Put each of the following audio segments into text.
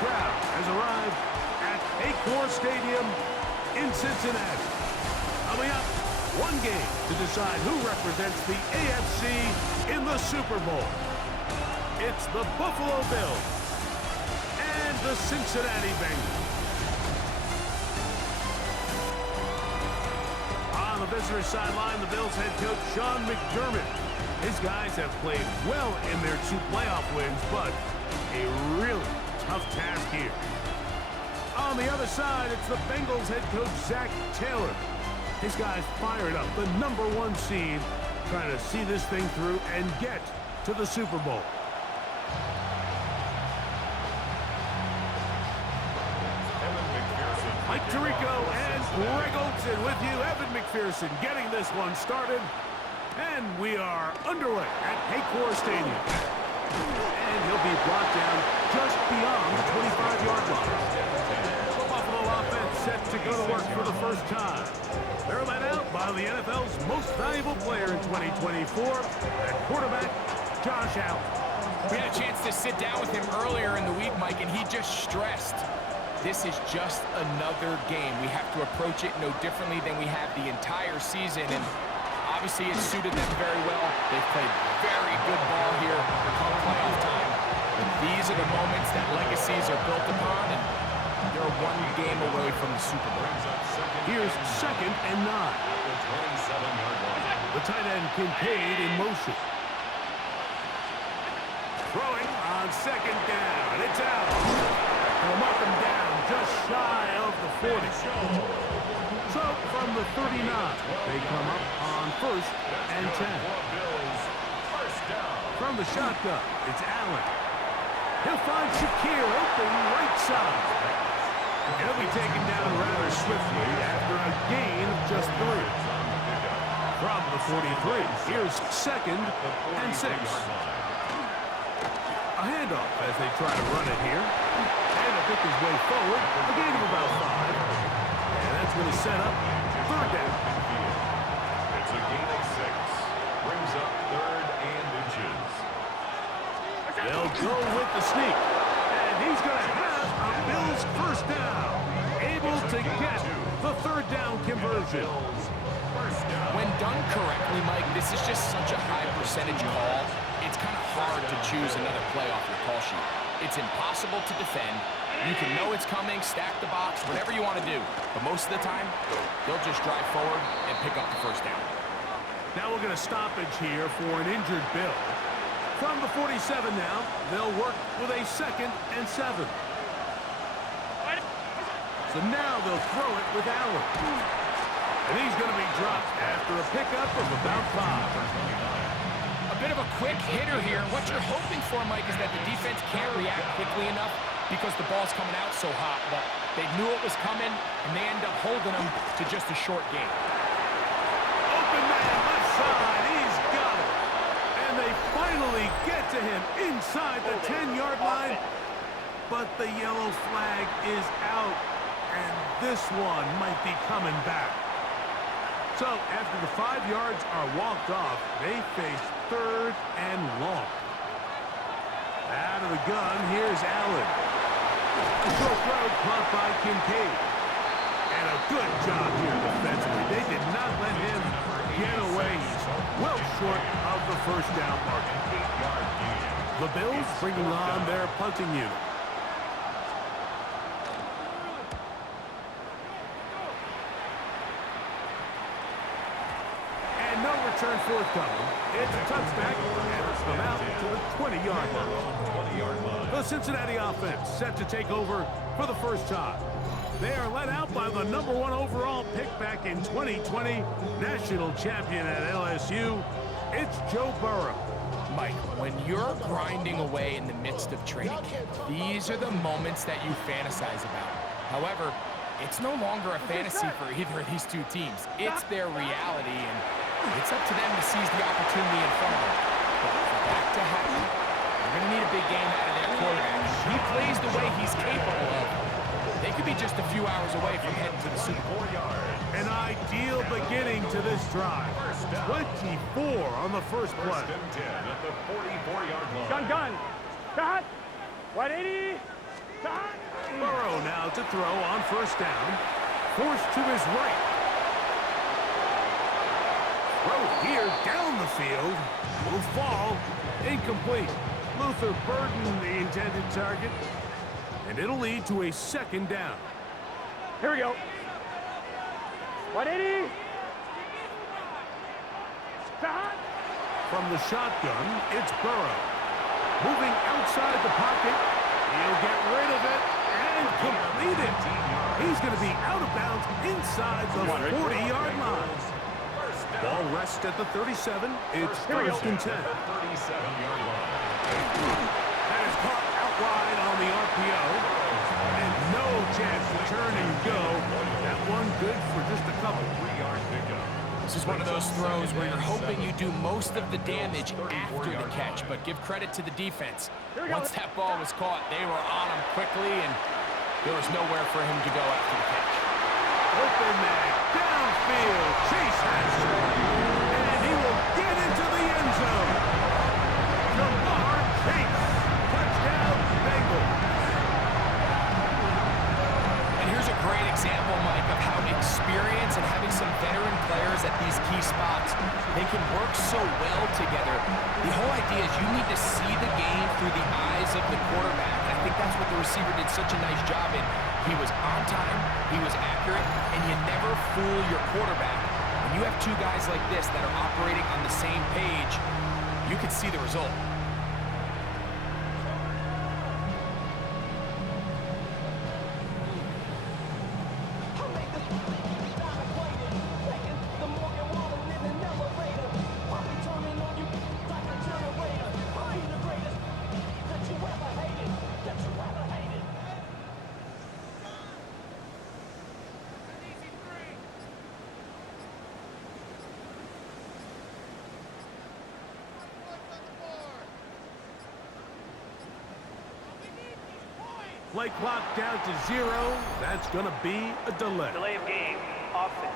crowd has arrived at Acor Stadium in Cincinnati. Coming up, one game to decide who represents the AFC in the Super Bowl. It's the Buffalo Bills and the Cincinnati Bengals. On the visitor sideline, the Bills head coach Sean McDermott. His guys have played well in their 2 playoff wins, but a really tough task here. On the other side, it's the Bengals head coach Zach Taylor. His guys fired up, the #1 seed, trying to see this thing through and get to the Super Bowl. Mike Tirico and Greg Olsen with you. Evan McPherson getting this one started. And we are underway at Acor Stadium. And he'll be brought down just beyond the 25-yard line. The Buffalo offense set to go to work for the first time. They're led out by the NFL's most valuable player in 2024, at quarterback Josh Allen. We had a chance to sit down with him earlier in the week, Mike, and he just stressed this is just another game. We have to approach it no differently than we have the entire season, and obviously it suited them very well. They've played very good ball here come playoff time. And these are the moments that legacies are built upon, and they're one game away from the Super Bowl. Here's 2nd and 9. The tight end Kincaid in motion. Throwing on 2nd down. It's out. They'll mark him down just shy of the 40. So from the 39, they come up on 1st and 10. From the shotgun, it's Allen. He'll find Shakir open right side. He'll be taken down rather swiftly after a gain of just 3. From the 43, here's 2nd and 6. A handoff as they try to run it here. And he'll pick his way forward, a gain of about 5. And that's going to set up 3rd down. It's a gain of 6. Brings up 3rd and inches. They'll go with the sneak. And he's going to have a Bills 1st down. Able to get the 3rd down conversion. When done correctly, Mike, this is just such a high percentage call. It's kind of hard to choose another play off your call sheet. It's impossible to defend. You can know it's coming, stack the box, whatever you want to do. But most of the time, they'll just drive forward and pick up the 1st down. Now we're going to stoppage here for an injured Bill. From the 47 now, they'll work with a 2nd and 7. So now they'll throw it with Allen. And he's going to be dropped after a pickup of about 5. A bit of a quick hitter here. What you're hoping for, Mike, is that the defense can't react quickly enough because the ball's coming out so hot. But they knew it was coming, and they end up holding them to just a short game. Open man left side. He's got it. And they finally get to him inside the 10-yard line. But the yellow flag is out, and this one might be coming back. So after the 5 yards are walked off, they face 3rd and long. Out of the gun, here's Allen. A short throw caught by Kincaid. And a good job here defensively. They did not let him get away. He's well short of the 1st down mark. The Bills bringing on their punting unit. Return forthcoming. It's a touchback, and it's come out to the 20-yard line. The Cincinnati offense set to take over for the first time. They are led out by the #1 overall pick back in 2020, national champion at LSU. It's Joe Burrow. Mike, when you're grinding away in the midst of training camp, these are the moments that you fantasize about. However, it's no longer a fantasy for either of these 2 teams. It's their reality, and it's up to them to seize the opportunity in front of them. But for that to happen, they're going to need a big game out of their quarterback. If he plays the way he's capable of, they could be just a few hours away from heading to the Super Bowl. An ideal beginning to this drive. 24 on the first play. At the 44-yard line. Gun. Cut. 180. Burrow now to throw on first down. Forced to his right. Throw here down the field. Will fall. Incomplete. Luther Burden, the intended target. And it'll lead to a second down. Here we go. 180. From the shotgun, it's Burrow. Moving outside the pocket. He'll get rid of it and complete it. He's going to be out of bounds inside the 40-yard line. Ball rests at the 37. It's first and 10. Thirty-seven-yard line. That is caught out wide on the RPO. And no chance to turn and go. That one good for just a couple. 3-yard pickup. This is one of those throws where you're hoping you do most of the damage after the catch, but give credit to the defense. Once that ball was caught, they were on him quickly, and there was nowhere for him to go after the catch. Open man, downfield, Chase has it. And he will get into the end zone. Jamar Chase, touchdown Bengals. And here's a great example, Mike, of how experience and having some veteran players at these key spots, they can work so well together. The whole idea is you need to see the game through the eyes of the quarterback. And I think that's what the receiver did such a nice job in. He was on time, he was accurate, and you never fool your quarterback. When you have two guys like this that are operating on the same page, you can see the result. Play clock down to 0. That's going to be a delay. Delay of game. Offense.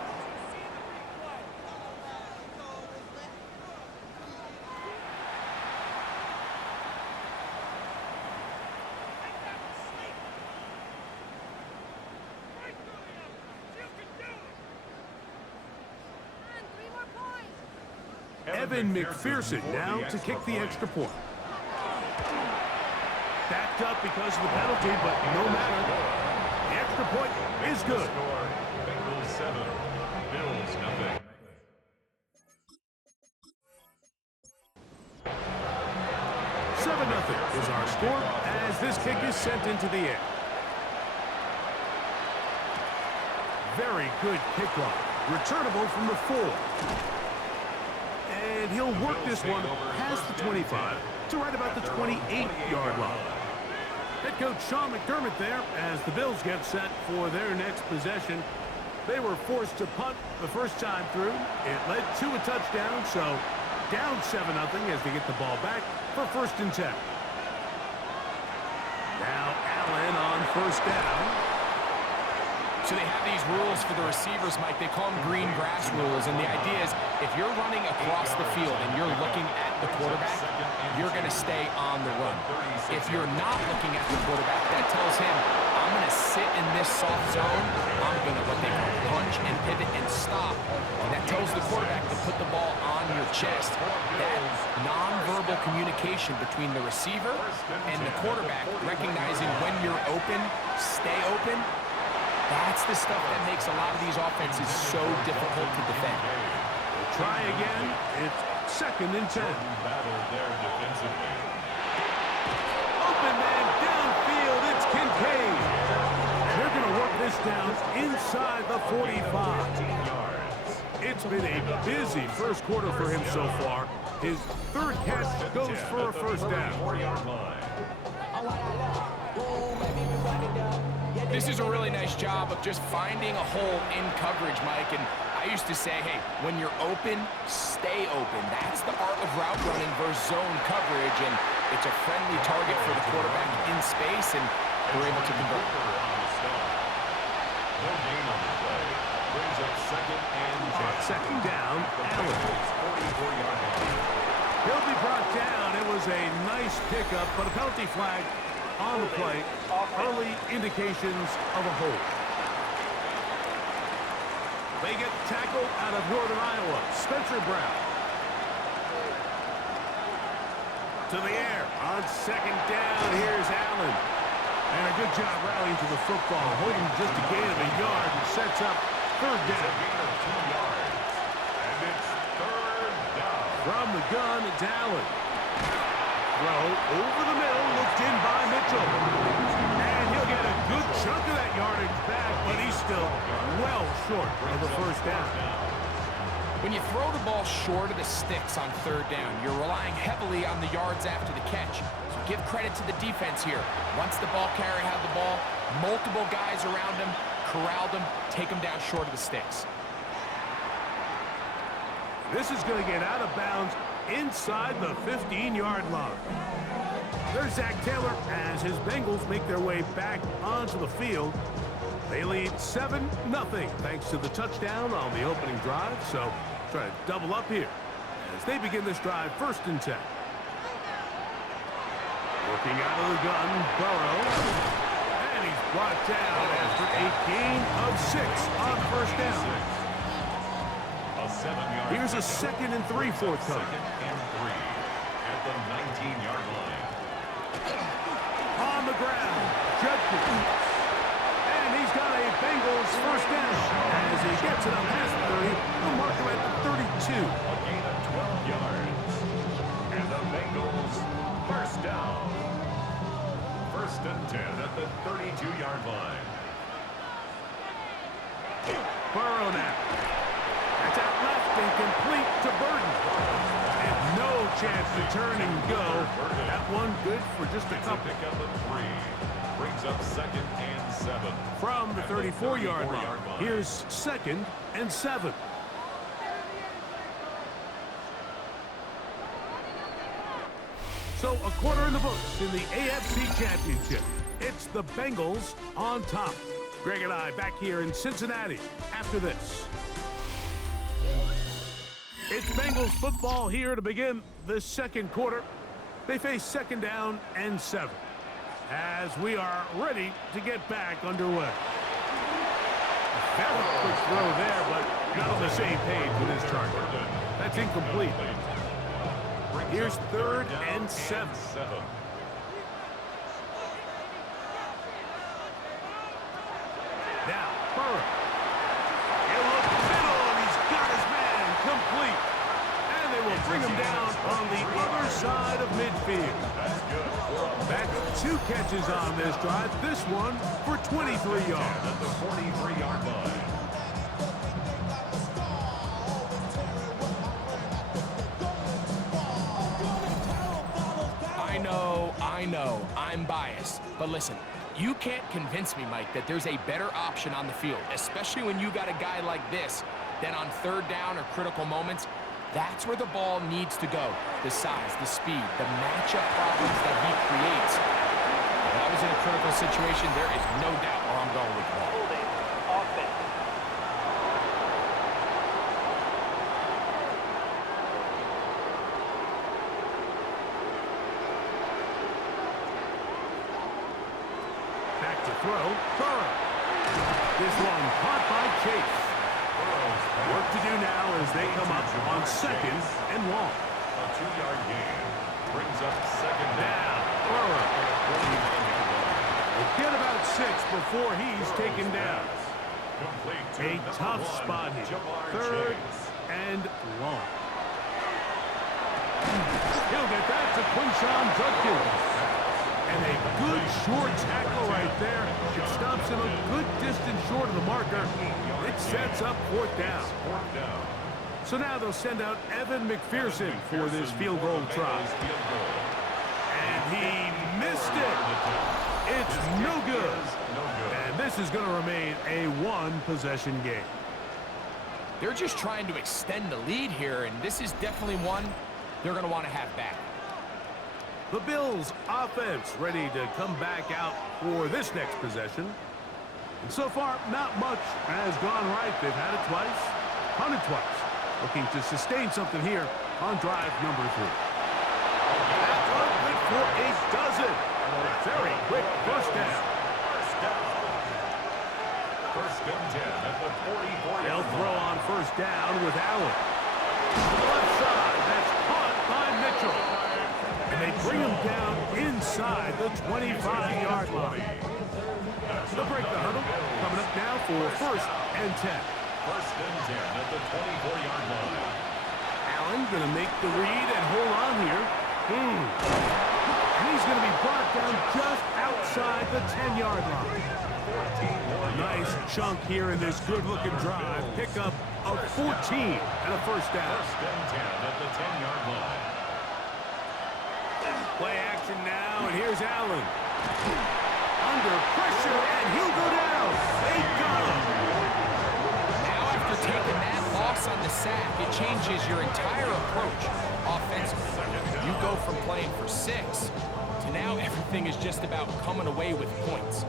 Evan McPherson now to kick the extra point. Backed up because of the penalty, but no matter. The extra point is good. Bengals 7, Bills nothing. 7-0 is our score as this kick is sent into the air. Very good kickoff. Returnable from the 4. And he'll work this one past the 25 to right about the 28-yard line. Head coach Sean McDermott there as the Bills get set for their next possession. They were forced to punt the first time through. It led to a touchdown, so down 7-0 as they get the ball back for first and 10. Now Allen on first down. So they have these rules for the receivers, Mike. They call them green grass rules, and the idea is if you're running across the field and you're looking at the quarterback, you're going to stay on the run. If you're not looking at the quarterback, that tells him, I'm going to sit in this soft zone. I'm going to what they call punch and pivot and stop. And that tells the quarterback to put the ball on your chest. That nonverbal communication between the receiver and the quarterback, recognizing when you're open, stay open, that's the stuff that makes a lot of these offenses so difficult to defend. We'll try again. It's second and 10. Battle there defensively. Open man downfield. It's Kincaid. And they're going to work this down inside the 45. It's been a busy first quarter for him so far. His third catch goes for a first down. 4-yard line. This is a really nice job of just finding a hole in coverage, Mike. And I used to say, hey, when you're open, stay open. That's the art of route running versus zone coverage. And it's a friendly target for the quarterback in space, and they're able to convert. No gain on the play. Brings up second and 10. Second down, Allen. 44-yard line. He'll be brought down. It was a nice pickup, but a penalty flag on the play. Early indications of a hold. They get tackled out of Northern Iowa. Spencer Brown. To the air on second down. Here's Allen. And a good job rallying to the football. Holding just a gain of a yard and sets up third down. And it's third down. From the gun, it's Allen. Throw over the middle, looked in by Mitchell. And he'll get a good chunk of that yardage back, but he's still well short of the first down. When you throw the ball short of the sticks on third down, you're relying heavily on the yards after the catch. So give credit to the defense here. Once the ball carrier had the ball, multiple guys around him, corralled him, take him down short of the sticks. This is going to get out of bounds inside the 15-yard line. There's Zach Taylor as his Bengals make their way back onto the field. They lead 7-0 thanks to the touchdown on the opening drive. So try to double up here as they begin this drive 1st and 10. Working out of the gun, Burrow. And he's brought down after a gain of 6 on 1st down. Here's a 2nd and 3 fourth time. 2nd and 3 at the 19-yard line. On the ground, Judkins. And he's got a Bengals 1st down. As he gets it up past 30, they'll mark him at the 32. A gain of 12 yards. And the Bengals 1st down. 1st and 10 at the 32-yard line. Burrow now. That's out left and complete to Burton. And no chance to turn and go. That one good for just a couple. Pick up a 3. Brings up 2nd and 7. From the 34-yard line. Here's 2nd and 7. So a quarter in the books in the AFC Championship. It's the Bengals on top. Greg and I back here in Cincinnati after this. It's Bengals football here to begin the 2nd quarter. They face 2nd down and 7 as we are ready to get back underway. That was a quick throw there, but not on the same page with his target. That's incomplete. Here's 3rd and 7. Now, Burrow. He'll look middle, and he's got his man complete. And they will bring him down on the other side of midfield. Back 2 catches on this drive. This one for 23 yards. At the 43-yard line. I know, I'm biased. But listen, you can't convince me, Mike, that there's a better option on the field, especially when you got a guy like this, than on 3rd down or critical moments. That's where the ball needs to go. The size, the speed, the matchup problems that he creates. If I was in a critical situation, there is no doubt where I'm going with the ball. Holding offense. Back to throw, Burrow. This one caught by Chase. Work to do now as they come up on 2nd and long. A 2-yard gain brings up 2nd down. Burrow. We'll get about 6 before he's taken down. A tough spot here. 3rd and long. He'll get that to Quinshawn Judkins. And a good short tackle right there. It stops him a good distance short of the marker. It sets up 4th down. So now they'll send out Evan McPherson for this field goal try. And he missed it. It's no good. And this is going to remain a 1-possession game. They're just trying to extend the lead here, and this is definitely one they're going to want to have back. The Bills offense ready to come back out for this next possession. And so far, not much has gone right. They've had it twice, punted twice. Looking to sustain something here on drive number 3. That one good for a dozen. Very quick First down. First and 10 at the 44. They'll throw on first down with Allen. Left side, that's caught by Mitchell. And they bring him down inside the 25-yard line. They'll break the huddle. Coming up now for first and 10. First and 10 at the 24-yard line. Allen going to make the read and hold on here. And he's going to be brought down just outside the 10-yard line. Nice chunk here in this good-looking drive. Pick up of 14 and a first down. First and 10 at the 10-yard line. Play action now, and here's Allen. Under pressure, and he'll go down. They got him. Now after taking that loss on the sack, it changes your entire approach offensively. You go from playing for 6 to now everything is just about coming away with points.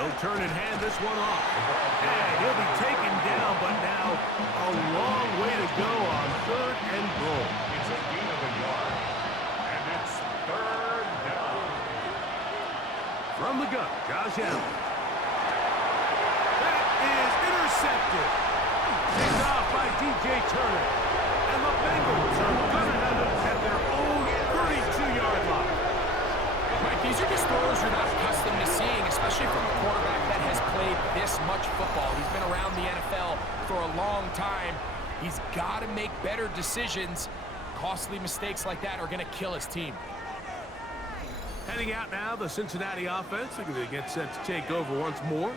He'll turn and hand this one off. And he'll be taken down, but now a long way to go on third and goal. It's a gain of a yard. And it's third down. From the gun, Josh Allen. That is intercepted. Picked off by DJ Turner. And the Bengals are going to have it at their own 32-yard line. Right, these are just throws you're not accustomed to seeing, especially from a quarterback that has played this much football. He's been around the NFL for a long time. He's got to make better decisions. Costly mistakes like that are going to kill his team. Heading out now, the Cincinnati offense. They're going to get set to take over once more.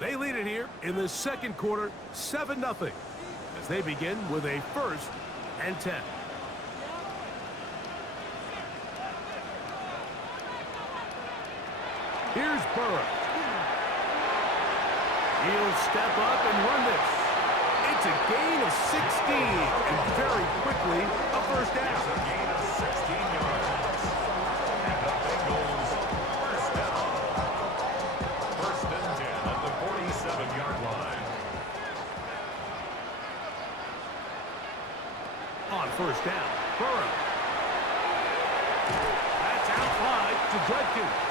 They lead it here in the second quarter, 7-0, as they begin with a first and 10. Here's Burrow. He'll step up and run this. It's a gain of 16, and very quickly, a first down. A gain of 16 yards. And the Bengals first down. First and 10 at the 47-yard line. On first down, Burrow. That's out wide to Judkins.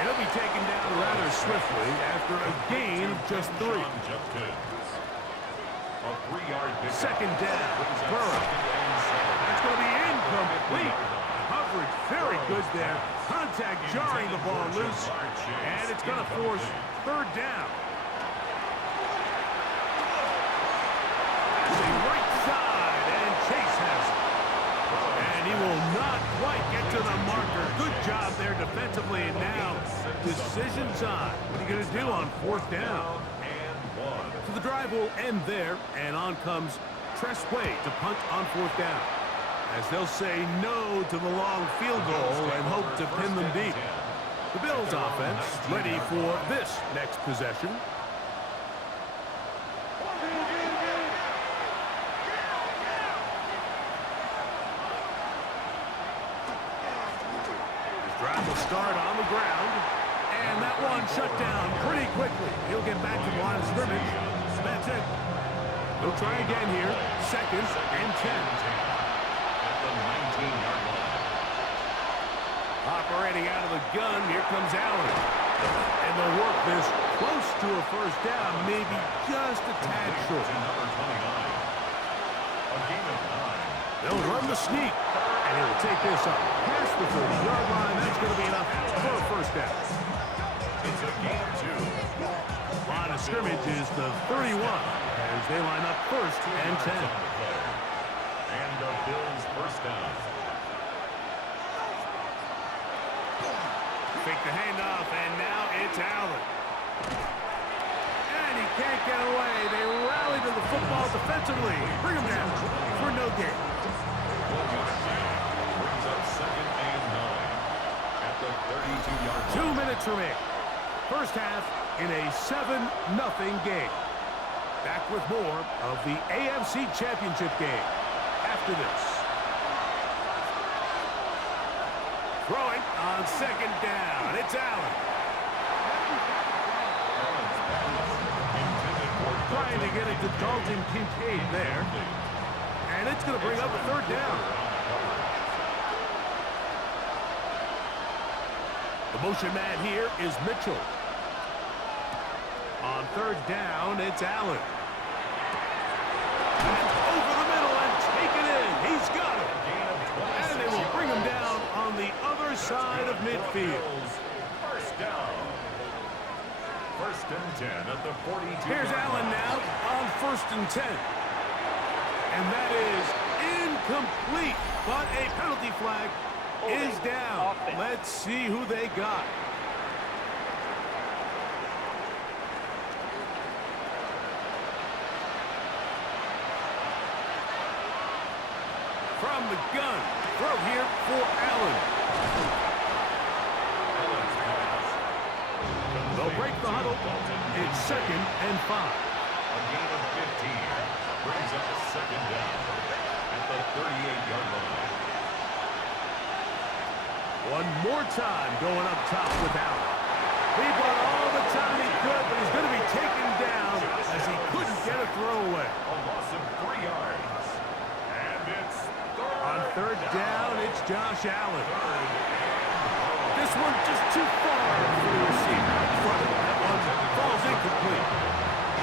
He'll be taken down rather swiftly after a gain of just 3. A 3-yard pickup. Second down, Burrow. That's going to be incomplete. Coverage very good there. Contact jarring the ball loose. And it's going to force third down. That's a right side, and Chase has it. And he will not quite get to the marker. Good job there defensively, and now decision time. What are you going to do on fourth down? So the drive will end there, and on comes Tress Way to punt on fourth down, as they'll say no to the long field goal and hope to pin them deep. The Bills offense ready for this next possession. Drive will start on the ground, and that one shut down pretty quickly. He'll get back to the line of scrimmage. That's it. He'll try again here. Second and 10. At the 19-yard line. Operating out of the gun, here comes Allen. And they'll work this close to a first down, maybe just a tad short. To number 29. A gain of 9. They'll run the sneak, and he'll take this up past the 30-yard line. That's going to be enough for a first down. It's a gain of 2. Line of scrimmage is the 31 as they line up first and 10. And the Bills first down. Fake the handoff, and now it's Allen. And he can't get away. They rally to the football defensively. Bring him down for no gain. Brings up second and 9 at the 32-yard line. 2 minutes remaining. First half in a 7-0 game. Back with more of the AFC Championship game after this. Throwing on second down. It's Allen. Trying to get it to Dalton Kincaid there. And it's going to bring up a third down. The motion man here is Mitchell. On third down, it's Allen. And over the middle and take it in. He's got it. And they will bring him down on the other side of midfield. First down. First and 10 at the 42. Here's Allen now on first and 10. And that is incomplete. But a penalty flag is down. Let's see who they got. From the gun, throw here for Allen. They'll break the huddle. It's second and 5. A gain of 15 brings up a second down at the 38-yard line. One more time going up top with Allen. He bought all the time he could, but he's going to be taken down as he couldn't get a throwaway. A loss of 3 yards. And it's On third down, it's Josh Allen. This one just too far for the receiver. That one falls incomplete.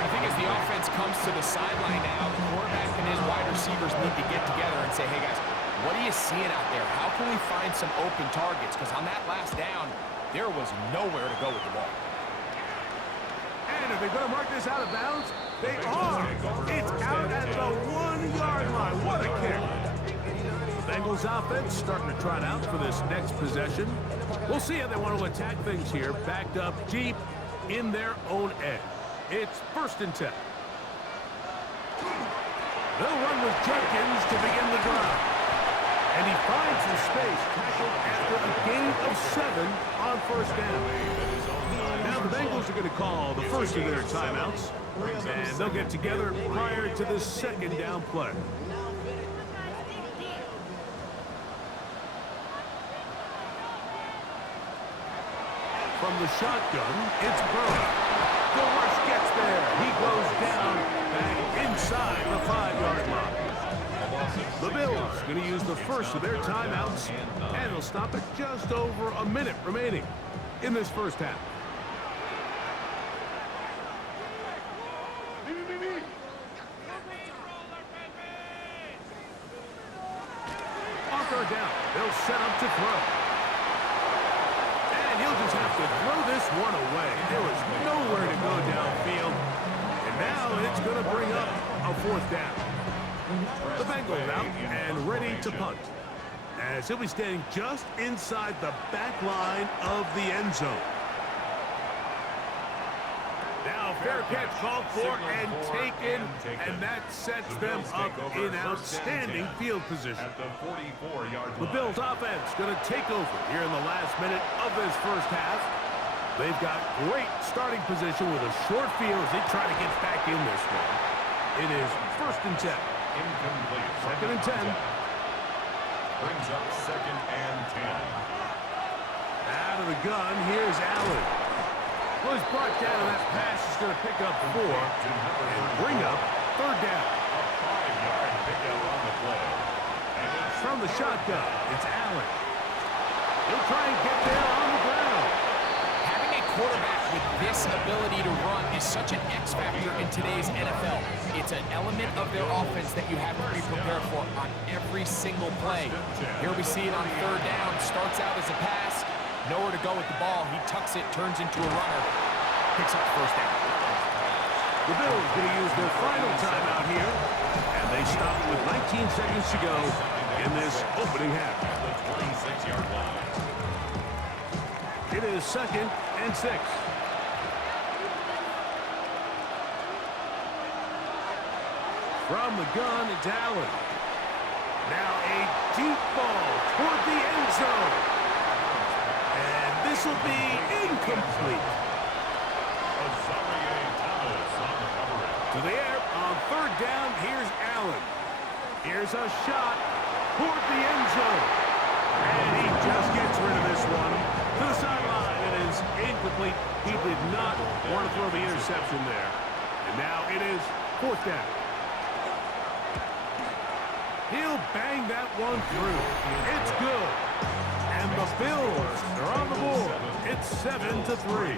I think as the offense comes to the sideline now, the quarterback and his wide receivers need to get together and say, hey guys, what are you seeing out there? How can we find some open targets? Because on that last down, there was nowhere to go with the ball. And if they're going to mark this out of bounds, they are. It's out at the 1-yard line. What a kick. Bengals offense starting to trot out for this next possession. We'll see how they want to attack things here. Backed up deep in their own end. It's first and 10. They'll run with Jenkins to begin the drive. And he finds some space, tackled after a gain of 7 on first down. Now the Bengals are going to call the first of their timeouts. And they'll get together prior to this second down play. From the shotgun, it's Burrow. The rush gets there. He goes down back inside the 5-yard line. The Bills going to use the first of their timeouts, and they'll stop at just over a minute remaining in this first half. On third down, they'll set up to throw. And he'll just have to throw this one away. There was nowhere to go downfield. And now it's going to bring up a fourth down. The Bengals out and ready to punt, as he'll be standing just inside the back line of the end zone. Now fair catch called for and taken, and that sets them up in outstanding field position. The Bills offense going to take over here in the last minute of this first half. They've got great starting position with a short field as they try to get back in this one. It is first and 10. Incomplete. Second and 10. Brings up second and 10. Out of the gun, here's Allen. Well, he's brought down. That pass is going to pick up 4 and bring up third down. A 5-yard pickup on the play. And it's From the shotgun, it's Allen. He'll try and get there on the ground. Having a quarterback with this ability to run is such an X factor in today's NFL. It's an element of their offense that you have to be prepared for on every single play. Here we see it on third down. Starts out as a pass. Nowhere to go with the ball. He tucks it, turns into a runner. Picks up the first down. The Bills going to use their final timeout here. And they stop with 19 seconds to go in this opening half. at the 26-yard line. It is second and 6. From the gun, it's Allen. Now a deep ball toward the end zone. And this will be incomplete. To the air on third down, here's Allen. Here's a shot toward the end zone. And he just gets rid of the interception there. And now it is 4th down. He'll bang that one through. It's good. And the Bills are on the board. It's 7-3.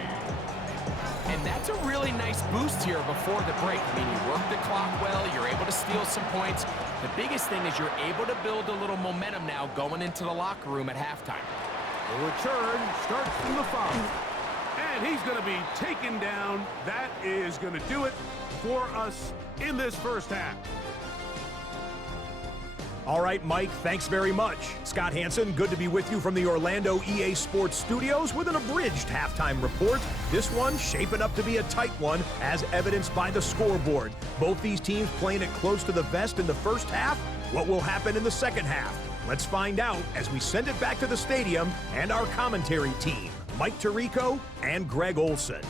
And that's a really nice boost here before the break. I mean, you work the clock well, you're able to steal some points. The biggest thing is you're able to build a little momentum now going into the locker room at halftime. The return starts from the 5. And he's going to be taken down. That is going to do it for us in this first half. All right, Mike, thanks very much. Scott Hansen, good to be with you from the Orlando EA Sports Studios with an abridged halftime report. This one shaping up to be a tight one, as evidenced by the scoreboard. Both these teams playing it close to the vest in the first half. What will happen in the second half? Let's find out as we send it back to the stadium and our commentary team, Mike Tirico and Greg Olson.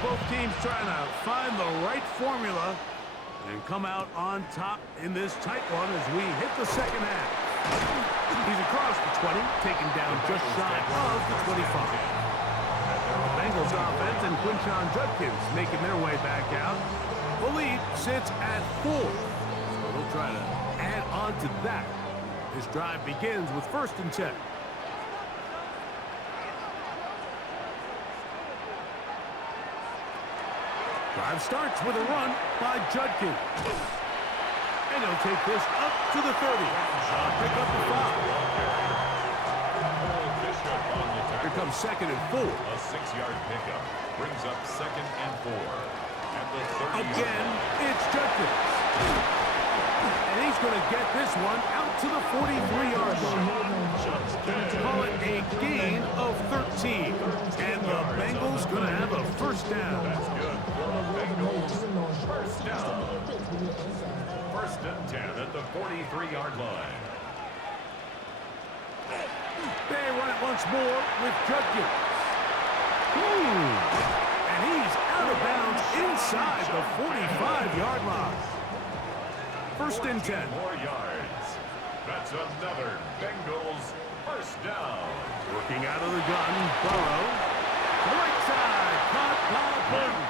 Both teams trying to find the right formula and come out on top in this tight one as we hit the second half. He's across the 20, taken down just shy of the 25. The Bengals offense and Quinshon Judkins making their way back out. The lead sits at 4, so they'll try to add on to that. This drive begins with 1st and 10. Drive starts with a run by Judkins. And he'll take this up to the 30. Pick up the 5. Here comes 2nd and 4. A 6-yard pickup brings up 2nd and 4. At the 30. Again, it's Judkins. And he's going to get this one out to the 43-yard line. Call it a gain of 13. And the Bengals going to have a first down. That's good. Bengals first down. 1st and 10 at the 43-yard line. They run it once more with Judkins. And he's out of bounds inside the 45-yard line. 1st and 10. More yards. That's another Bengals first down. Working out of the gun, Burrow. To the right side, caught by Burton.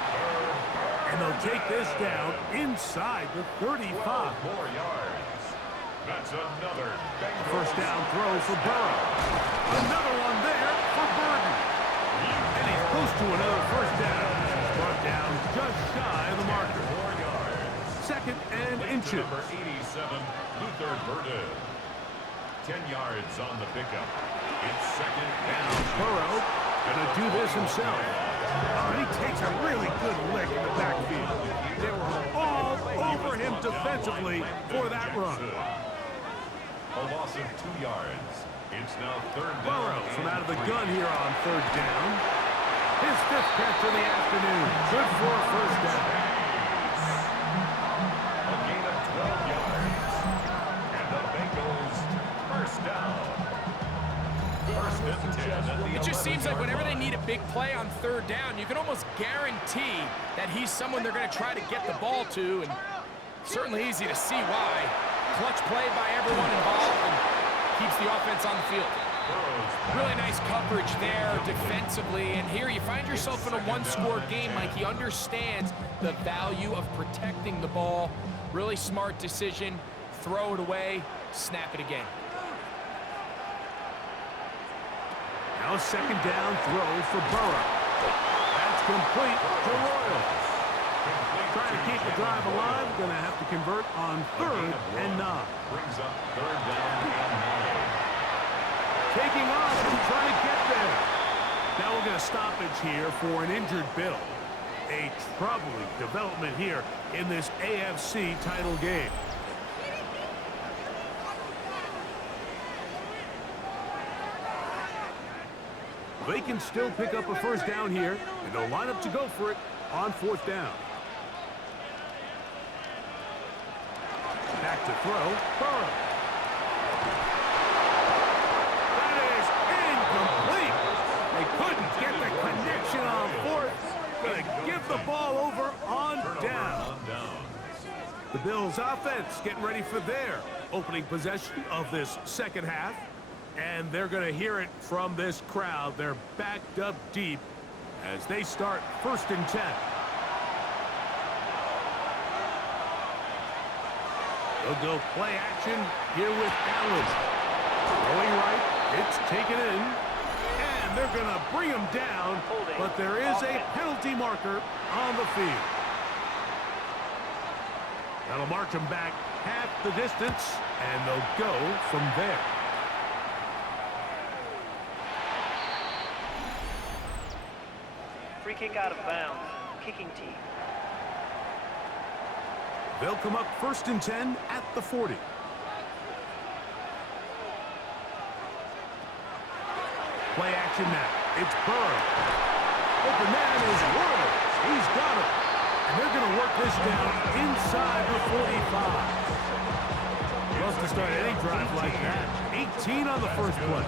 And they'll take this down inside the 35. More yards. That's another Bengals First down throw for Burrow. Another one there for Burton. And he's close to another first down. He's brought down just shy of the marker. 4 yards. 2nd and inches. Number 87, Luther Burden. 10 yards on the pickup. It's 2nd Now down. Burrow gonna do this himself. He takes a really good lick in the backfield. They were all over him defensively for that run. A loss of 2 yards. It's now 3rd down. Burrow from out of the gun here on 3rd down. His 5th catch of the afternoon. Good for a first down. A gain of 12 yards. And the Bengals first down. 1st and 10 at the It just seems like 11-yard whenever they line. need a big play on 3rd down, you can almost guarantee that he's someone they're going to try to get the ball to, and certainly easy to see why. Clutch play by everyone involved and keeps the offense on the field. Really nice coverage there defensively, and here you find yourself in a one-score game. Like, he understands the value of protecting the ball. Really smart decision. Throw it away, snap it again. Now a 2nd down throw for Burrow. That's complete to Royals. Trying to keep the drive alive, going to have to convert on 3rd and 9. Brings up 3rd down and 9. Taking off and trying to get there. Now we're going to stoppage here for an injured Bill. A troubling development here in this AFC title game. They can still pick up a first down here, and they'll line up to go for it on 4th down. Back to throw, Burrow. That is incomplete. They couldn't get the connection on 4th. Gonna give the ball over on down. The Bills offense getting ready for their opening possession of this second half. And they're going to hear it from this crowd. They're backed up deep as they start 1st and 10. They'll go play action here with Allen. Throwing right, it's taken in. And they're going to bring him down, but there is a penalty marker on the field. That'll march them back half the distance, and they'll go from there. Free kick out of bounds. Kicking team. They'll come up 1st and 10 at the 40. Play action now. It's Burrow. Open man is World. He's got it. And they're going to work this down inside the 45. Love to start any drive like that. 18 on the first play.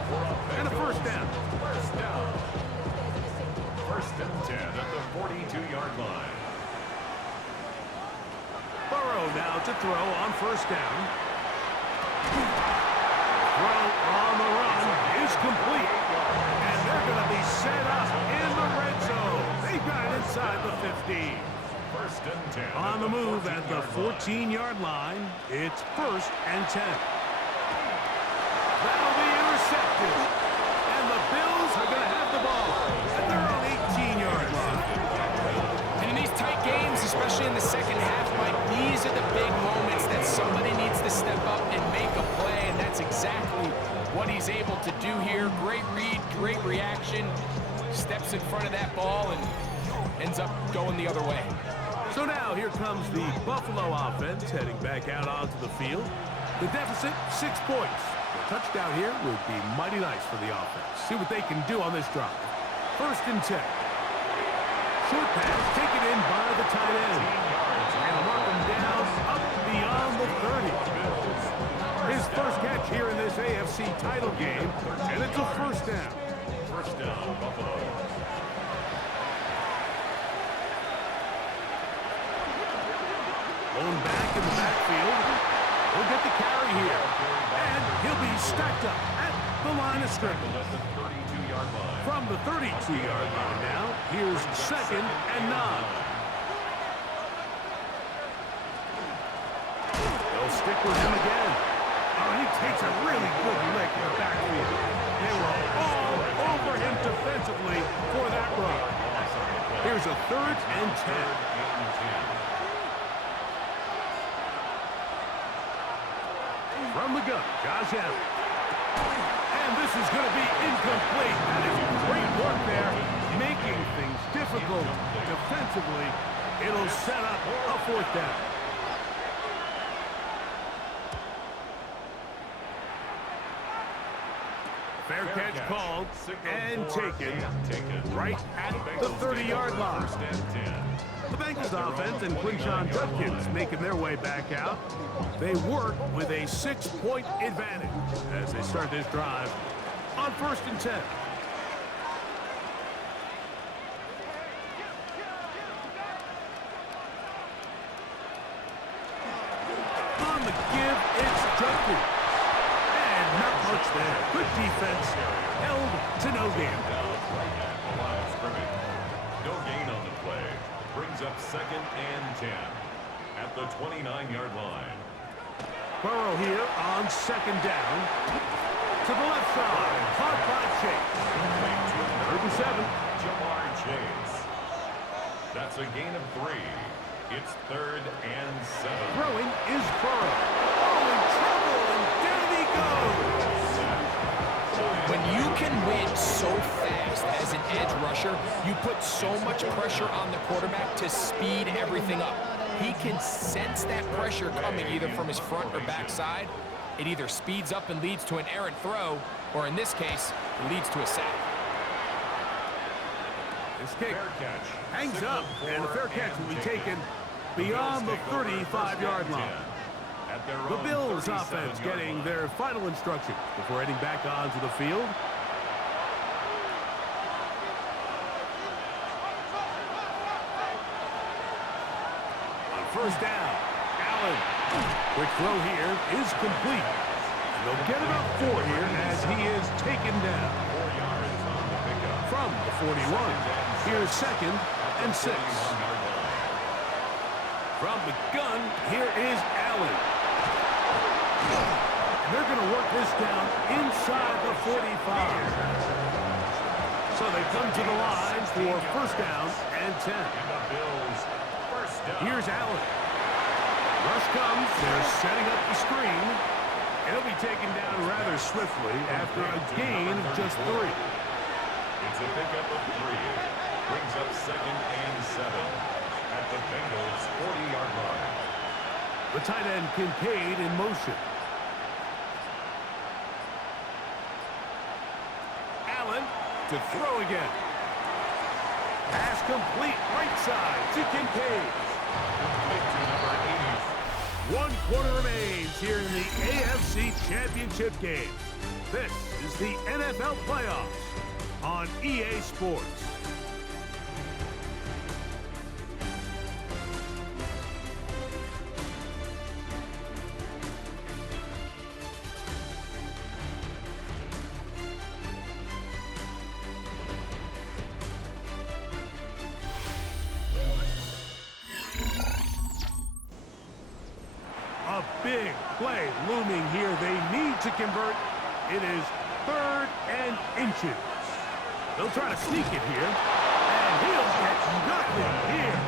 And a first down. First down. 1st and 10 at the 42-yard line. Burrow now to throw on 1st down. Throw on the run is complete. And they're going to be set up in the red zone. They've got it inside the 15. 1st and 10. On the move at the 14-yard line, it's 1st and 10. That'll be intercepted. And the Bills are going to have the ball at their own 18-yard line. And in these tight games, especially in the second half, Mike, these are the big moments that somebody needs to step up and make a play, and that's exactly what he's able to do here. Great read, great reaction, steps in front of that ball and ends up going the other way. So now here comes the Buffalo offense heading back out onto the field. The deficit, 6 points. A touchdown here would be mighty nice for the offense. See what they can do on this drive. 1st and 10. Short pass taken in by the tight end. And mark him down up beyond the 30. His first catch here in this AFC title game, and it's a 1st down. 1st down, Buffalo. Blown back in the backfield. He'll get the carry here. And he'll be stacked up at the line of scrimmage. At the 32-yard line. From the 32-yard line now, here's 2nd and 9. They'll stick with him again. Oh, he takes a really good lick in the backfield. They were all over him defensively for that run. Here's a 3rd and 10. From the gun, Josh Allen. And this is going to be incomplete. That is great work there, making things difficult defensively. It'll set up a 4th down. Fair catch called and taken right at the 30-yard line. The Bengals offense and Quinshon Judkins making their way back out. They work with a 6-point advantage as they start this drive on 1st and 10. On the give, it's Judkins. And not much there. Good defense. Held to no gain. No gain on the play. Brings up 2nd and 10 at the 29-yard line. Burrow here on 2nd down. To the left side. Caught by Chase. 3rd and 7. Jamar Chase. That's a gain of 3. It's 3rd and 7. Throwing is Burrow. Oh, in trouble, and down he goes. When you can win so fast as an edge rusher, you put so much pressure on the quarterback to speed everything up. He can sense that pressure coming either from his front or back side. It either speeds up and leads to an errant throw, or in this case, it leads to a sack. This kick hangs up, and a fair catch will be taken beyond the 35-yard line. The Bills offense getting their final instructions before heading back onto the field. On 1st down, Allen. Quick throw here is complete. And they'll get about 4 here as he is taken down. 4 yards on the pickup. From the 41, here's 2nd and 6. From the gun, here is Allen. And they're going to work this down inside the 45. So they come to the line for 1st down and 10. And the Bills, 1st down. Here's Allen. Rush comes. They're setting up the screen. It'll be taken down rather swiftly after a gain of just 3. It's a pickup of 3. Brings up 2nd and 7 at the Bengals' 40-yard line. The tight end Kincaid in motion. Allen to throw again. Pass complete right side to Kincaid. Complete to number 80. 1 quarter remains here in the AFC Championship game. This is the NFL Playoffs on EA Sports. A big play looming here. They need to convert. It is 3rd and inches. They'll try to sneak it here. And he'll get nothing here.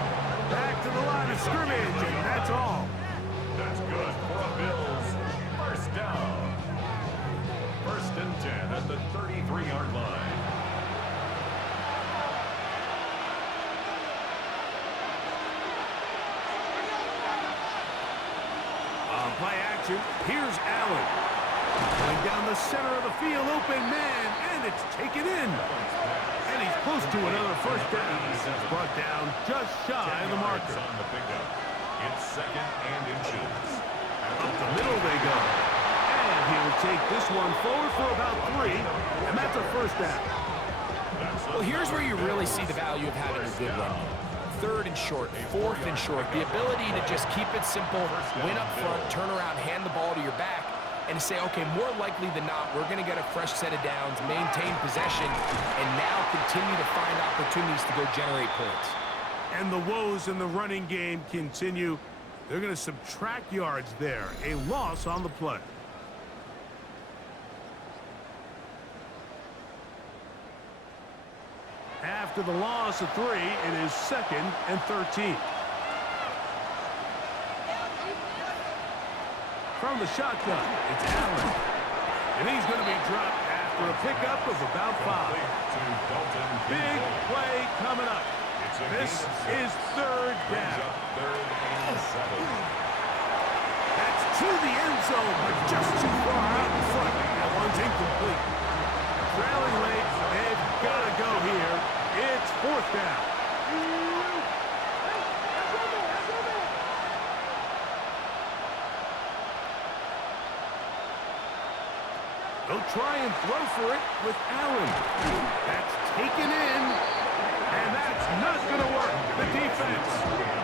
Back to the line of scrimmage, and that's all. That's good for a Bills. 1st down. 1st and 10 at the 33-yard line. Play action. Here's Allen. Going down the center of the field, open man, and it's taken in. And he's close to another 1st down. He's brought down just shy of the marker. On the pickup. It's 2nd and inches. Up the middle they go. And he'll take this one forward for about 3, and that's a 1st down. Well, here's where you really see the value of having a good run. 3rd and short, 4th and short. The ability to just keep it simple, win up front, turn around, hand the ball to your back, and say, okay, more likely than not, we're going to get a fresh set of downs, maintain possession, and now continue to find opportunities to go generate points. And the woes in the running game continue. They're going to subtract yards there. A loss on the play. After the loss of 3, it is 2nd and 13. From the shotgun, it's Allen. And he's going to be dropped after a pickup of about 5. Big play coming up. This is 3rd down. 3rd and 7. That's to the end zone, but just too far out in front. That one's incomplete. Trailing late, they've got to go here. It's 4th down. They'll try and throw for it with Allen. That's taken in, and that's not going to work. The defense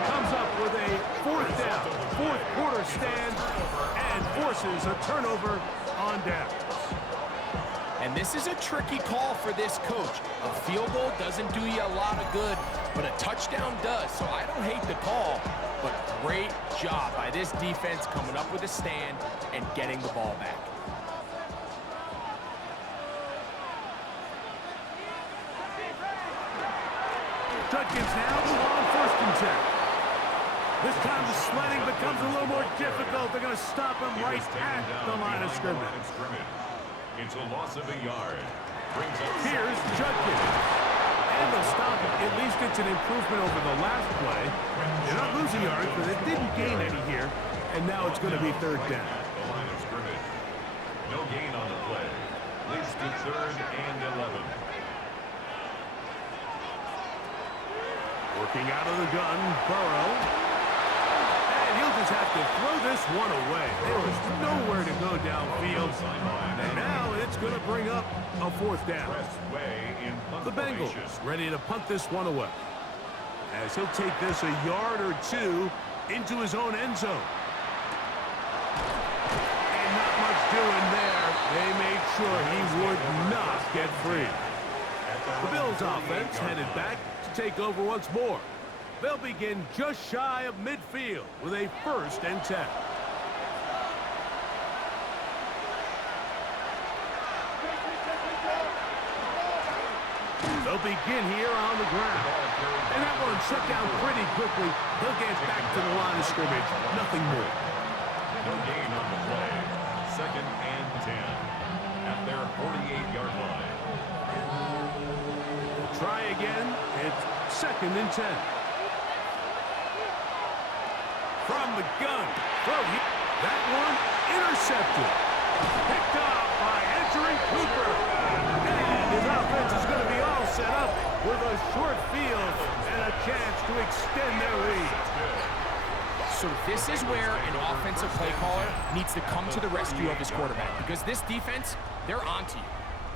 comes up with a 4th down, 4th quarter stand, and forces a turnover on downs. And this is a tricky call for this coach. A field goal doesn't do you a lot of good, but a touchdown does. So I don't hate the call, but great job by this defense coming up with a stand and getting the ball back. Judkins now on 1st and 10. This time the sledding becomes a little more difficult. They're going to stop him right at the line of scrimmage. It's a loss of a yard. Here's Judkins. And they'll stop it. At least it's an improvement over the last play. They're not losing yards, but they didn't gain any here. And now it's going to be 3rd down. The line of scrimmage. No gain on the play. Leads to 3rd and 11. Working out of the gun, Burrow. And he'll just have to throw this one away. There was nowhere to go downfield. And now it's going to bring up a 4th down. The Bengals ready to punt this one away, as he'll take this a yard or 2 into his own end zone. doing there, they made sure he would not get free. The Bills offense headed back to take over once more. They'll begin just shy of midfield with a 1st and 10. They'll begin here on the ground. And that one shut down pretty quickly. He'll get back to the line of scrimmage. Nothing more. No gain on the play. 2nd and 10 at their 48-yard line. Try again. It's 2nd and 10. From the gun. That one intercepted. Picked off by entering Cooper. And his offense is going to be all set up with a short field and a chance to extend their lead. So this is where an offensive play caller needs to come to the rescue of his quarterback, because this defense, they're onto you.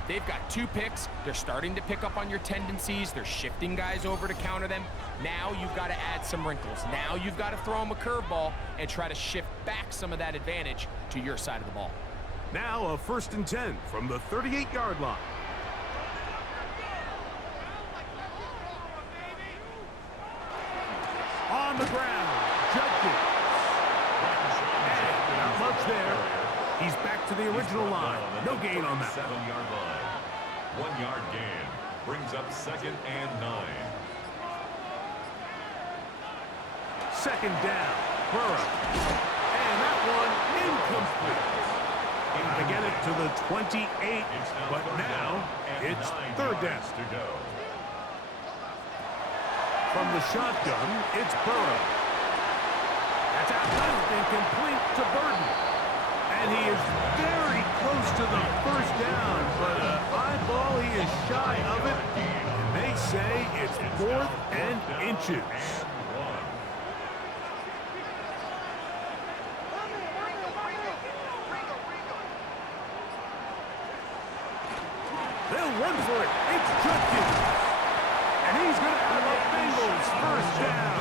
They've got 2 picks. They're starting to pick up on your tendencies. They're shifting guys over to counter them. Now you've got to add some wrinkles. Now you've got to throw them a curveball and try to shift back some of that advantage to your side of the ball. Now a 1st and 10 from the 38-yard line. On the ground, Judkins. And not much there. He's back to the original line. No gain on that. 7-yard line. 1-yard gain brings up 2nd and 9. 2nd down, Burrow. And that one incomplete. To get it to the 28, but now it's 3rd down. To go. From the shotgun, it's Burrow. That's out left and complete to Burden. And he is very close to the 1st down, but an eyeball, he is shy of it. And they say it's 4th and inches. They'll run for it. It's Judkins. And he's going to have a Bengals 1st down.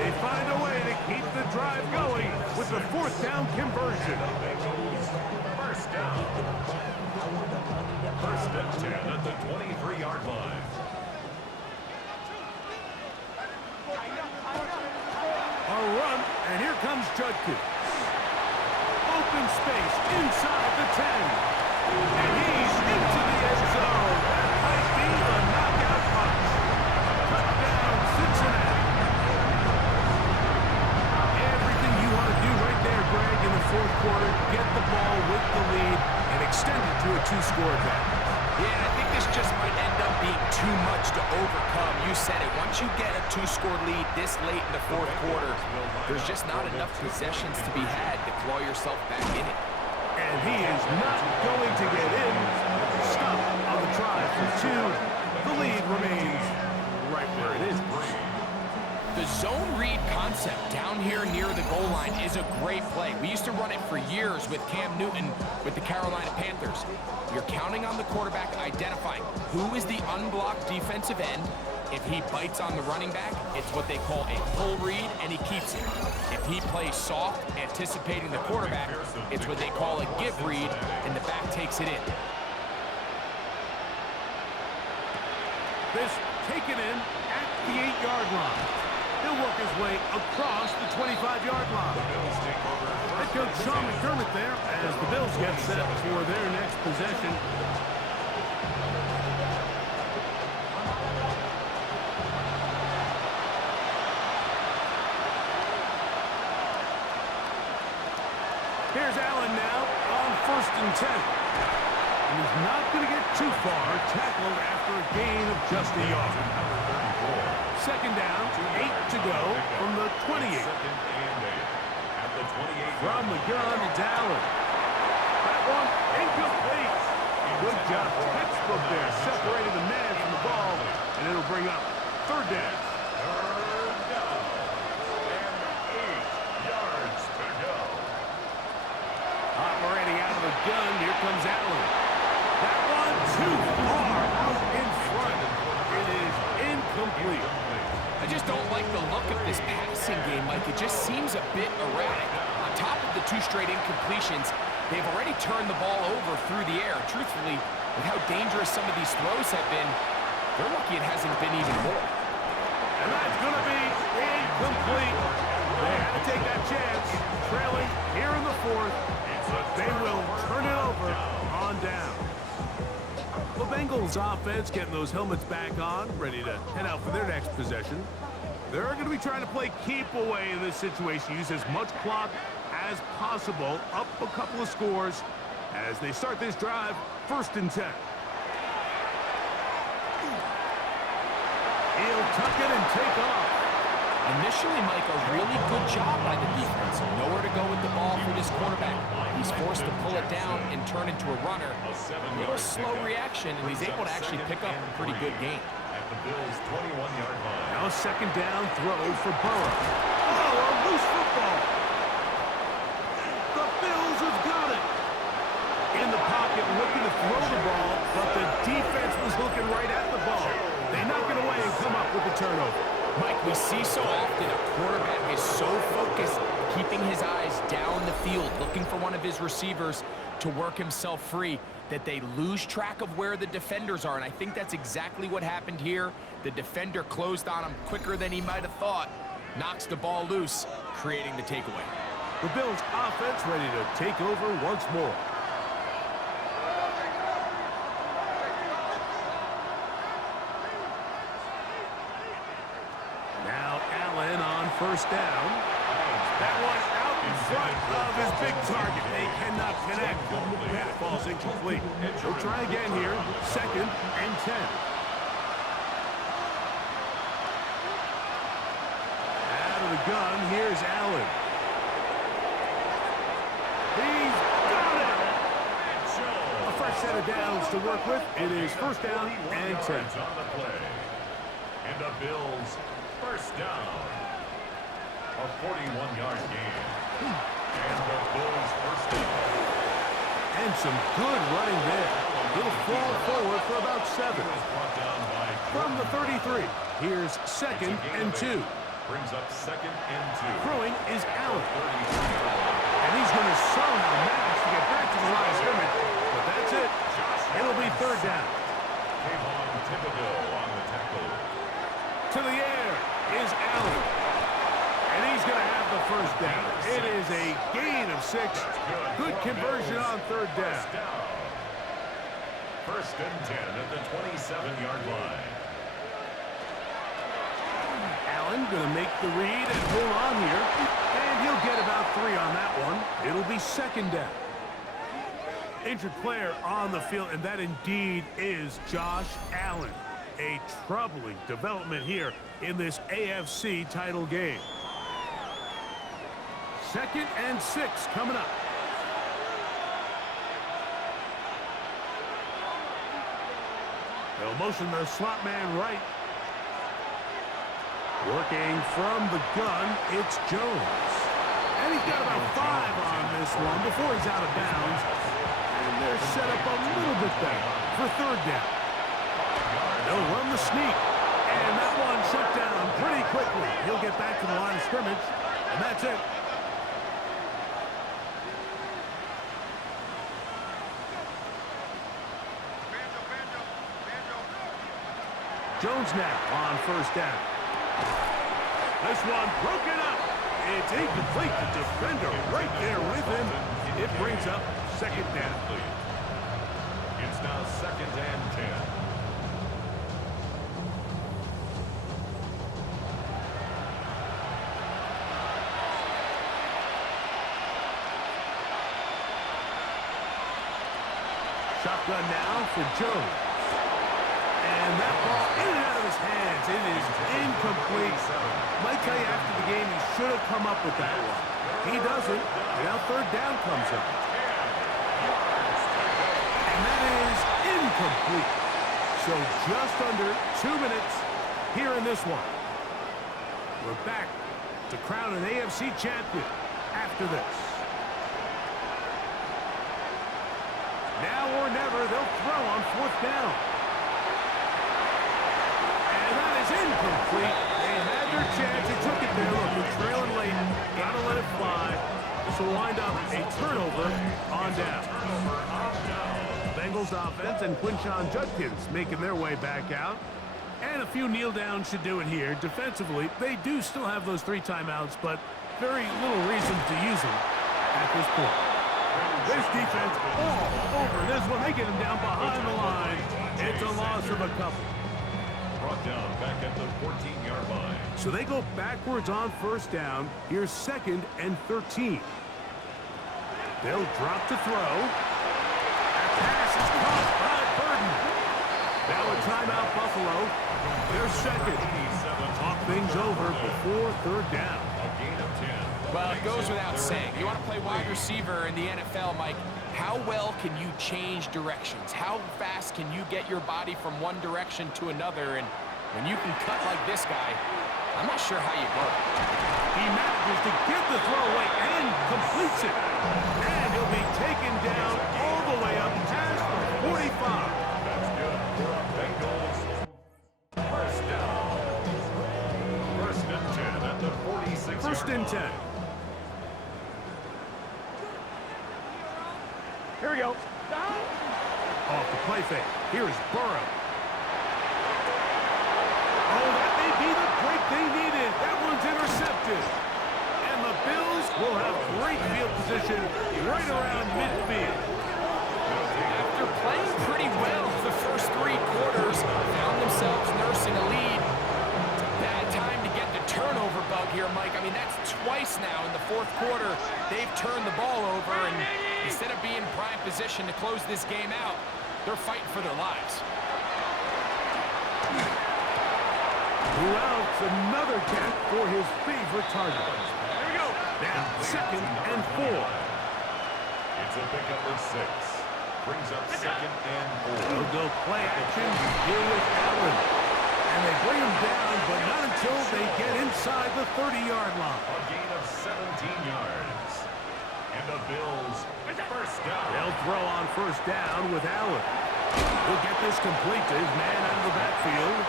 They find a way to keep the drive going with the 4th down conversion. 1st down. 1st and 10 at the 23-yard line. A run, and here comes Judkins. Open space inside the 10. And he's into the end zone. That might be the knockout punch. Touchdown, Cincinnati. Everything you want to do right there, Greg, in the 4th quarter. Get the ball with the lead and extend it to a 2-score advantage. Yeah, I think this just might end up being too much to overcome. You said it. Once you get a 2-score lead this late in the 4th quarter, there's just not enough possessions to be had to claw yourself back in it. And he is not going to get in. Stop on the try for 2. The lead remains right where it is. The zone read concept down here near the goal line is a great play. We used to run it for years with Cam Newton with the Carolina Panthers. You're counting on the quarterback identifying who is the unblocked defensive end. If he bites on the running back, it's what they call a pull read, and he keeps it. If he plays soft, anticipating the quarterback, it's what they call a give read, and the back takes it in. This taken in at the 8-yard line. He'll work his way across the 25-yard line. Head coach Sean McDermott there as the Bills get set for their next possession. Here's Allen now on 1st and 10. And he's not going to get too far, tackled after a gain of just a yard. 2nd down, 8 to go from the 28. From the gun, it's Allen. That one incomplete. Good job, textbook there, separating the man from the ball, and it'll bring up 3rd down. Operating out of the gun, here comes Allen. That one too far out in front. It is incomplete. I just don't like the look of this passing game, Mike. It just seems a bit erratic. On top of the 2 straight incompletions, They've already turned the ball over through the air. Truthfully, with how dangerous some of these throws have been, they're lucky it hasn't been even more. And that's going to be incomplete. They had to take that chance, trailing here in the fourth, but they will turn it over on down. The Bengals offense getting those helmets back on, ready to head out for their next possession. They're going to be trying to play keep away in this situation, use as much clock as possible, up a couple of scores as they start this drive, 1st and 10. He'll tuck it and take off. Initially, Mike, a really good job by the defense. Nowhere to go with the ball for this quarterback. He's forced to pull it down and turn into a runner. A little slow reaction, and he's able to actually pick up a pretty good gain. At the Bills' 21-yard line. Now 2nd down throw for Burrow. Oh, a loose football. The Bills have got it. In the pocket, looking to throw the ball, but the defense was looking right at the ball. They knock it away and come up with the turnover. Mike, we see so often a quarterback is so focused, keeping his eyes down the field, looking for one of his receivers to work himself free, that they lose track of where the defenders are. And I think that's exactly what happened here. The defender closed on him quicker than he might have thought, knocks the ball loose, creating the takeaway. The Bills offense ready to take over once more. Now Allen on 1st down. That one out in front of his big target. They cannot connect. That falls incomplete. He'll try again here. 2nd and 10. Out of the gun, here's Allen. He's got it! A fresh set of downs to work with. It is 1st down and 10. On the play. And the Bills 1st down. A 41-yard gain. And the Bills 1st down. And some good running there. He'll fall forward for about 7. From the 33, here's 2nd and 2. Brings up 2nd and 2. Throwing is Allen. And he's going to somehow manage to get back to the line of scrimmage. But that's it. It'll be 3rd down. Kayvon Thibodeau on the tackle. To the air is Allen. And he's going to have the 1st down. It is a gain of 6. Good conversion on 3rd down. 1st and 10 at the 27-yard line. Allen going to make the read and hold on here. And he'll get about 3 on that one. It'll be 2nd down. Injured player on the field, and that indeed is Josh Allen. A troubling development here in this AFC title game. 2nd and 6 coming up. They'll motion the slot man right. Working from the gun, it's Jones. And he's got about 5 on this one before he's out of bounds. And they're set up a little bit better for 3rd down. They'll run the sneak. And that one shut down pretty quickly. He'll get back to the line of scrimmage. And that's it. Jones now on 1st down. This one broken up. It's incomplete. The defender right there with him. It brings up 2nd down. It's now 2nd and 10. Shotgun now for Jones. And that ball in and out of his hands. It is incomplete. Might tell you after the game he should have come up with that one. He doesn't. Now 3rd down comes up. And that is incomplete. So just under 2 minutes here in this one. We're back to crown an AFC champion after this. Now or never, they'll throw on 4th down. And that is incomplete. They had their chance. They took it there. Look, they're trailing late. Gotta let it fly. This will wind up a turnover on down. Bengals offense and Quinshon Judkins making their way back out. And a few kneel downs should do it here. Defensively, they do still have those 3 timeouts, but very little reason to use them at this point. This defense all over this one. They get him down behind the line. It's a loss of a couple. Brought down back at the 14-yard line. So they go backwards on first down. Here's 2nd and 13. They'll drop to throw. That pass is caught by Burden. Now a timeout, Buffalo. They're second. Talk things over before 3rd down. A gain of 10. Well, it goes without saying. You want to play wide receiver in the NFL, Mike. How well can you change directions? How fast can you get your body from one direction to another? And when you can cut like this guy, I'm not sure how you go. He manages to get the throw away and completes it. And he'll be taken down all the way up past the 45. That's good for the Bengals. First down. 1st and 10 at the 46-yard line. 1st and 10. Here we go. Off the play fake. Here is Burrow. Oh, that may be the break they needed. That one's intercepted. And the Bills will have great field position right around midfield. After playing pretty well the first 3 quarters, found themselves nursing a lead. It's a bad time to get the turnover bug here, Mike. I mean, that's twice now in the 4th quarter. They've turned the ball over, and instead of being in prime position to close this game out, they're fighting for their lives. Who else? Another catch for his favorite target. Here we go. Now, 2nd and 4. It's a pickup of 6. Brings up 2nd and 4. They'll go play action here with Allen. And they bring him down, but not until they get inside the 30-yard line. A gain of 17 yards. And the Bills, first down. They'll throw on first down with Allen. He'll get this complete to his man out of the backfield.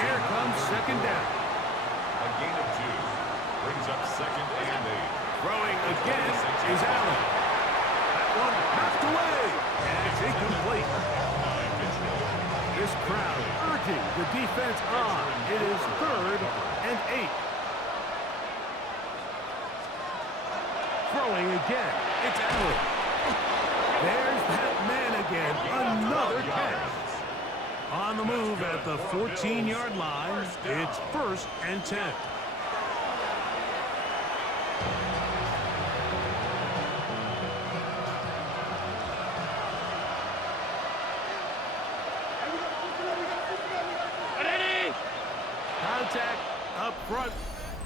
Here comes 2nd down. A gain of 2. Brings up 2nd and 8. Throwing again is Allen. That one knocked away. And it's incomplete. This crowd urging the defense on. It is 3rd and 8. Throwing again. It's Allen. There's that man again. Another catch. On the move at the 14-yard line. It's 1st and 10. Contact up front.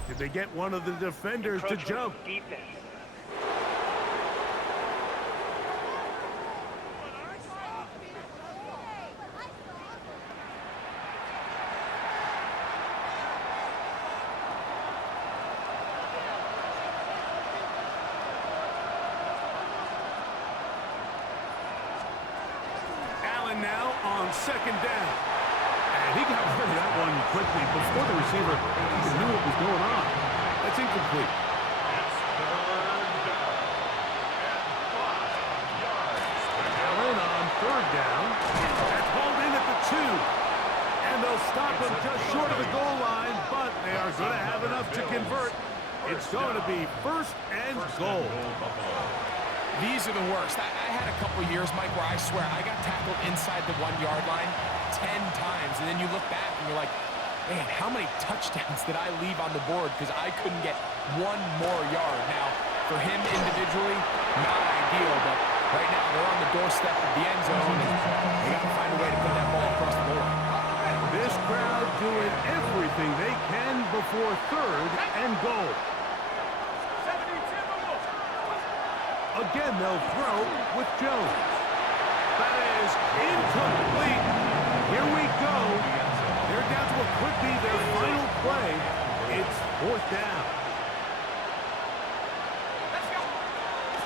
Did they get one of the defenders to jump? Defense. Allen now on 2nd down. And he got rid of that one quickly before the receiver even knew what was going on. That's incomplete. It's 3rd down. And 5 yards. Allen on 3rd down. That's hauled in at the 2. And they'll stop him just short of the goal line, but they are going to have enough to convert. It's going to be 1st and goal. These are the worst. I had a couple years, Mike, where I swear I got tackled inside the 1-yard line 10 times, and then you look back and you're like, man, how many touchdowns did I leave on the board because I couldn't get one more yard? Now, for him individually, not ideal, but right now they're on the doorstep of the end zone, and they got to find a way to put that ball across the board. This crowd doing everything they can before 3rd and goal. Again, they'll throw with Jones. That is incomplete. Here we go. They're down to what could be their final play. It's 4th down.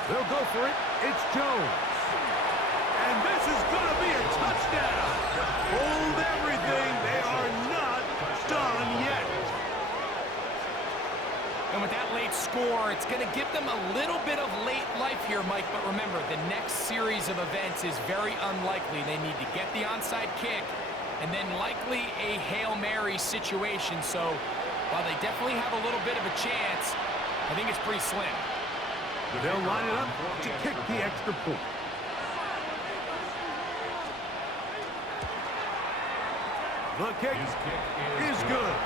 They'll go for it. It's Jones. And this is going to be a touchdown. Hold everything. They are not done yet. And with that late score, it's going to give them a little bit of late life here, Mike. But remember, the next series of events is very unlikely. They need to get the onside kick and then likely a Hail Mary situation. So while they definitely have a little bit of a chance, I think it's pretty slim. They'll line it up to kick the extra point. The kick is good.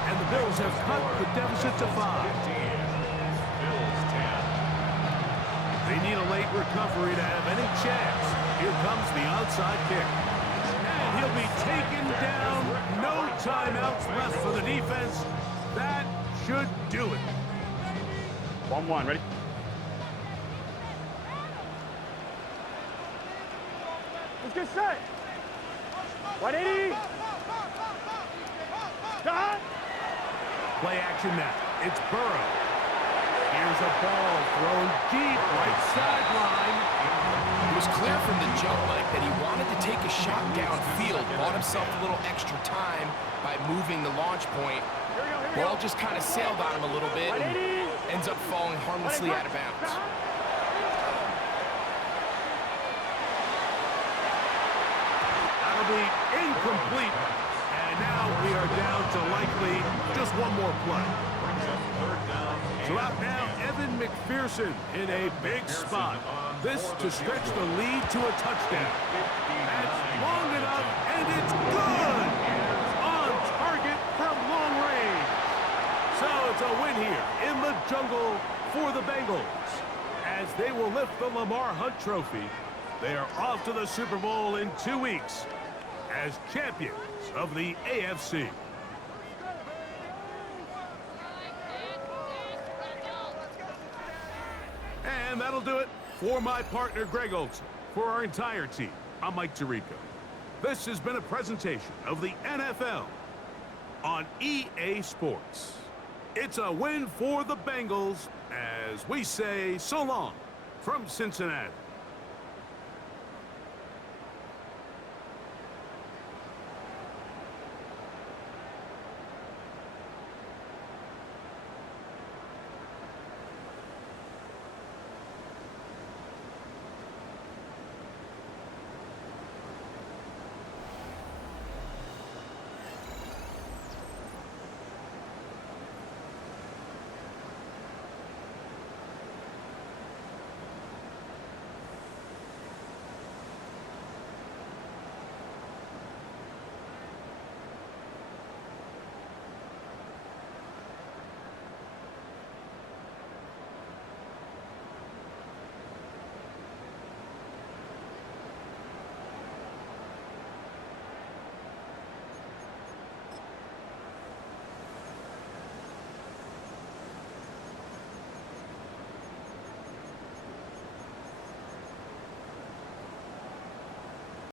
And the Bills have cut the deficit to 5. Bills 10. They need a late recovery to have any chance. Here comes the outside kick. And he'll be taken down. No timeouts left for the defense. That should do it. 1-1, ready? Let's get set. 180. Done. Play action now. It's Burrow. Here's a ball thrown deep right sideline. It was clear from the jump, Mike, that he wanted to take a shot downfield, bought himself a little extra time by moving the launch point. Ball just kind of sailed on him a little bit and ends up falling harmlessly out of bounds. That'll be incomplete. And now we are down to likely just one more play. So out now, Evan McPherson in a big spot. This to stretch the lead to a touchdown. That's long enough, and it's good! On target from long range. So it's a win here in the jungle for the Bengals. As they will lift the Lamar Hunt Trophy, they are off to the Super Bowl in 2 weeks as champions of the AFC. And that'll do it for my partner, Greg Olson. For our entire team, I'm Mike Tirico. This has been a presentation of the NFL on EA Sports. It's a win for the Bengals as we say so long from Cincinnati.